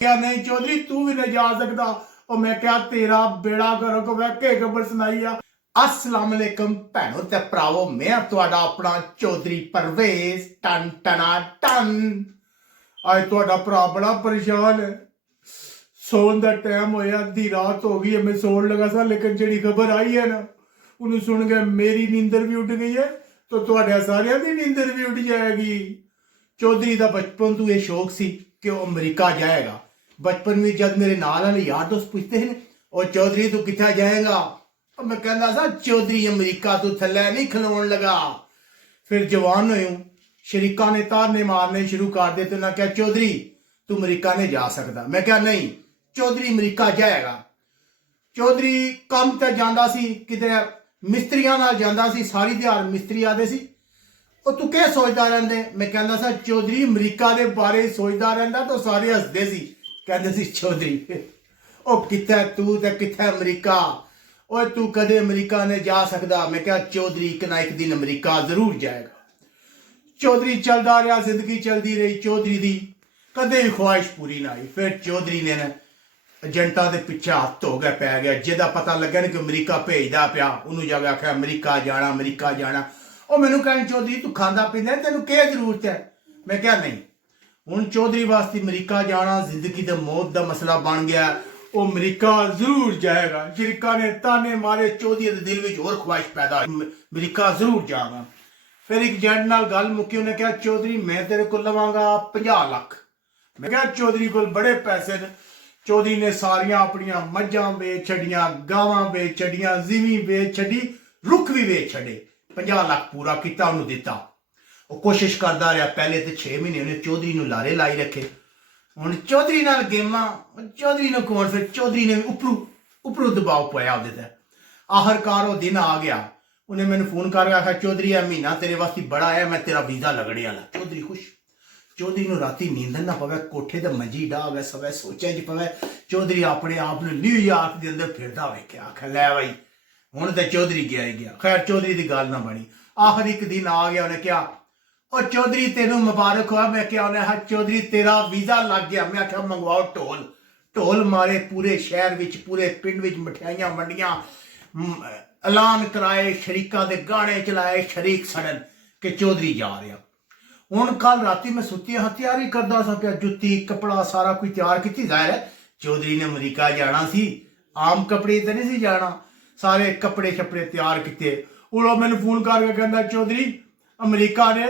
क्या नहीं चौधरी तू भी नहीं जा सकता। और मैं क्या तेरा बेड़ा करो को वह के खबर सुनाई आ। अस्सलाम वालेकुम भैनों ते भरावो, मैं तुहाडा अपना चौधरी परवेज टन टना टन। आज तुहाडा भरा बड़ा परेशान है। सोन का टाइम होया, अद्धी रात हो गई है, मैं सोन लगा सा, लेकिन जी खबर आई है ना उन्हें सुन के मेरी नींदर भी उठ गई है, तो तुहाडे सारिਆਂ ਦੀ नींदर भी उठ जाएगी। चौधरी का बचपन तो यह शौक सी कि वह अमरीका जाएगा। बचपन में जब मेरे नाल वाले यार दोस्त पूछते हैं और चौधरी तू कितना जाएगा, और मैं कहता सा चौधरी अमरीका तू थले नहीं खलोन लगा। फिर जवान हो शरीका ने तारने मारने शुरू कर दिए, तो ना क्या चौधरी तू अमरीका नहीं जा सकता। मैं क्या नहीं, चौधरी अमरीका जाएगा। चौधरी काम ते जांदा सी, किते मिस्त्रियां नाल जांदा सी, सारी दिहाड़ मिस्त्री आदे सी। और तू क्या सोचता रहंदे? मैं कहंदा सा चौधरी अमरीका दे बारे सोचता रहंदा, तो सारे हसदे सी, कहंदे सी चौधरी ओ किथे तू ते किथे अमरीका, और तू कदे अमरीका ने जा सकदा। मैं क्या चौधरी एक ना एक दिन अमरीका जरूर जाएगा। चौधरी चलदा रहा, जिंदगी चलती रही चौधरी दी, कदे भी ख्वाहिश पूरी ना आई। फिर चौधरी ने एजेंटा के पिछे हथ हो गया पै गया, जिदा पता लगे ना कि अमरीका भेजदा पिया, उन्होंने जाके आख्या अमरीका जाना अमरीका जाना। और मैनू कहन चौधरी तू खांदा पींदा तेनू क्या जरूरत है? मैं क्या नहीं, हुण चौधरी वास्ते अमरीका जाना जिंदगी ते मौत का मसला बन गया। वो अमरीका जरूर जाएगा। शरीका ने ताने मारे, चौधरी के दिल में होर ख्वाहिश पैदा हुई, अमरीका जरूर जाऊंगा। फिर एक एजेंट नाल गल मुक्की, उन्हें कहा चौधरी मैं तेरे को लवांगा 50 लाख। मैं कहा चौधरी को बड़े पैसे ने। चौधरी ने सारिया अपनिया मझां बेच छड़ियां, गावां बेच छड़ियां, जिमी बेच छड़ी, रुख भी बेच छड़े। 50 लाख पूरा किया, उन्होंने दिता। वो कोशिश करता रहा, पहले तो 6 महीने उन्हें चौधरी नूं लारे लाई रखे। हुण चौधरी नाल गेमां, चौधरी नूं कौन, फिर चौधरी ने उपरू दबाव पाया उहदे ते। आखिरकार वो दिन आ गया, उन्हें मैंने फोन करके आखा चौधरी आ महीना तेरे वास्ते बड़ा है, मैं तेरा वीजा लगने वाला। चौधरी खुश। चौधरी नूं राती नींद ना पवे, कोठे ते मंजी डाह गए, सवे सोचे च पवे। चौधरी अपने आप नूं न्यूयॉर्क के अंदर फिरदा वेख्या, आखा लै बई हुण ते चौधरी गया ही गया। खैर चौधरी की गल ना बनी। आखिर एक दिन आ गया, उन्हें क्या और चौधरी तेनों मुबारक हुआ। मैं क्या, उन्हें चौधरी तेरा वीजा लग गया। मैं आख्या मंगवाओ ढोल। ढोल मारे पूरे शहर विच, पूरे पिंड विच मिठाइयां वंडियां, ऐलान कराए, शरीका दे गाने चलाए, शरीक सड़न कि चौधरी जा रहा। हुण कल राती मैं सुती हाँ तैयारी करदा सा पिया, जुत्ती कपड़ा सारा कुछ तैयार की। जाहिर है चौधरी ने अमरीका जाना सी, आम कपड़े तो नहीं सी जाना। सारे कपड़े शपड़े तैयार किए। उड़ो मैंने फोन करके कहना चौधरी अमरीका ने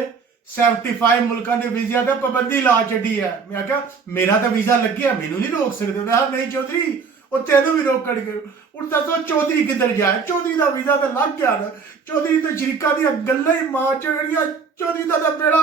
75 मुल्कों के वीज़ा ते पाबंदी ला छड़ी है। मैं क्या मेरा तो वीजा लगे, मैनू नहीं रोक सकते। नहीं चौधरी और तेनों भी रोकण गए। उन दसो चौधरी किधर जाए? चौधरी का वीजा तो लग गया ना। चौधरी तो शरीका दी गल्लां ही मार चढ़ियां। चौधरी का तो बेड़ा